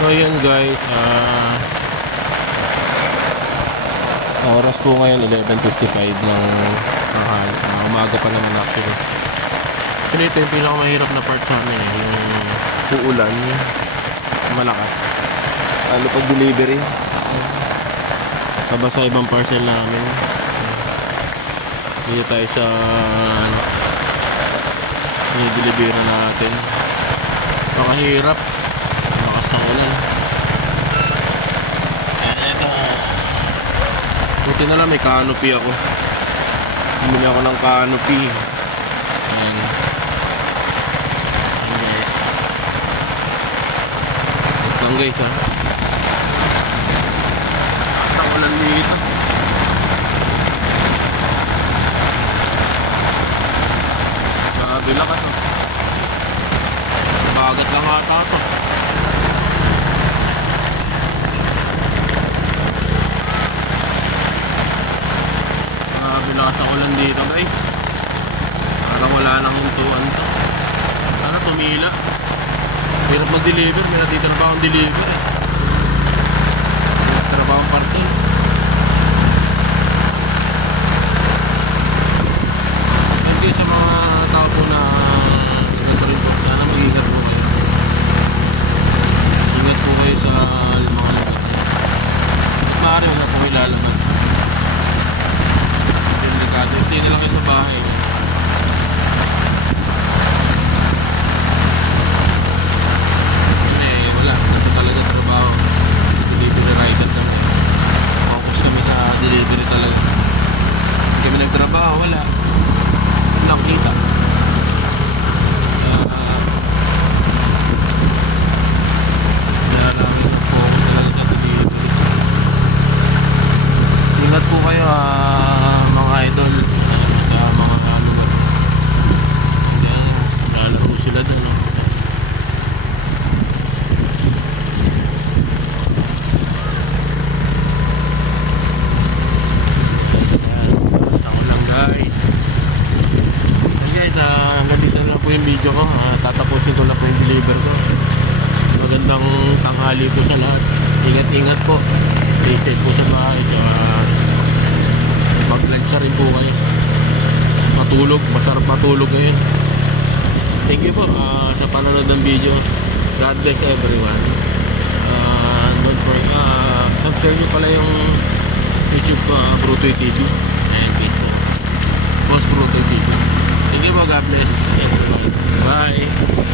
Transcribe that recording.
So yun guys, oras ko ngayon 11:55 ng tanghali. Umaga pa naman actually. Actually ito yung pinakamahirap na part sa amin yung uulan, malakas. Lalo pag delivery. Kabasa ibang parcel namin. Dito tayo sa i-deliver na natin. Napakahirap. Malakas ng ulan. Eto. Buti na lang may canopy ako. Bumili ako ng canopy. Ayan. Ayan guys. Ito lang guys ha. Malakas ang ulan dito. Grabe lakas oh. Bagat lang ata ito. Grabe lakas ang ulan dito guys. Parang wala nang hintuan to. Sana tumila. Hirap mag-deliver. May natitrabaho ang deliver eh. Trabaho ang parcel. Thank you sa mga tao po na nandito rin po. Sana mag-ingat po kayo. Ingat po kayo sa mga lugar. At maaari wala po ilalabas. Delikado. Stay na lang kayo sa bahay. Wala. Ito talaga trabaho. Delivery rider kami. Focus kami sa delivery talaga. Hindi kami nagtrabaho. Wala. Walang kita. Focus talaga sa delivery. Ingat po kayo mga idol sa mga ano ba. Lalaro sila dun no? Ako lang guys. And guys hanggang dito na po yung video ko. Tatapusin ko na po yung deliver ko. Magandang tanghali po sa lahat. Ingat po. Stay safe po sa bahay. Mag-lunch rin po kayo. Matulog. Masarap matulog ngayon. Thank you po sa panonood ng video. God bless everyone. Don't forget, subscribe nyo pala yung YouTube ko, Brutoy TV. And Facebook. Post Brutoy TV. Thank you po. God bless everyone. Bye.